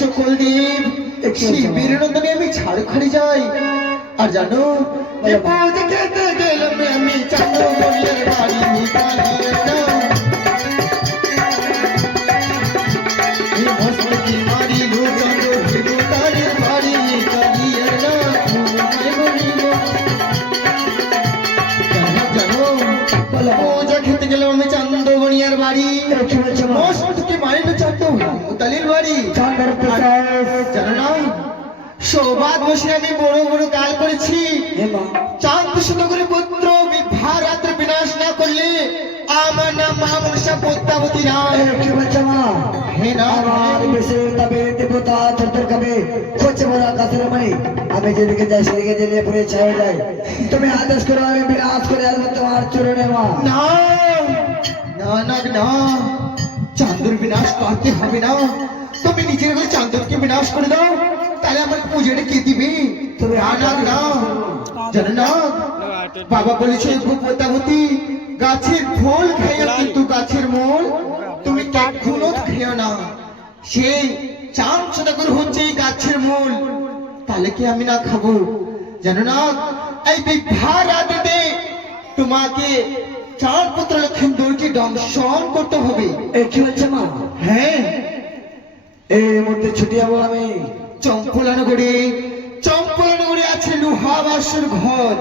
সকল দেব শিবের নন্দনে আমি ঝাড়খড়ি যাই। আর জানো খেতে গেলাম আমি চাঁদো বলিয়ার বাড়ি কালিয়ার নাম মারিল চাঁদো তারের বাড়ি কালিয়ার নাম জানো পূজা খেতে গেলাম আমি চাঁদো বনিয়ার বাড়ি মারিল চাঁদো তালির বাড়ি জানো না সৌভাগ বসে আমি বড় বড় গাল করেছি। চাঁদ শুধু করে পুত্র বিভা রাত্রে বিনাশ না করলে আমার নাম মা মনসা পদ্মাবতী না। কি বলছো মা? হে না আমার বেশি তবে দেবতা চর্চর কবে কোচে বড় কাছের মানে আমি যেদিকে যাই সেদিকে জ্বলিয়ে পুড়ে ছাই যাই। তুমি আদেশ করো আমি বিনাশ করে আসবো তোমার চরণে মা। না না না না চাঁদুর বিনাশ করতে হবে না। তুমি নিজের করে চাঁদুরকে বিনাশ করে দাও, তাহলে আমার পুজোটা কে দিবে? তুমি না জানো না বাবা বলেছে পদ্মাবতী গাছের ফল খাইও কিন্তু গাছের মূল তুমি কখনো খাইও না। সেই চাঁদ সদাগর হচ্ছে এই গাছের মূল, তাহলে কি আমি না খাবো? জানো না এই বিভা রাতে তোমাকে চাঁদ পুত্র লক্ষিন্দরকে দংশন করতে হবে। কি বলছো মা? হ্যাঁ এই মুহূর্তে ছুটি যাবো আমি। চম্পলানগরে আছে লোহা বাসর ঘর।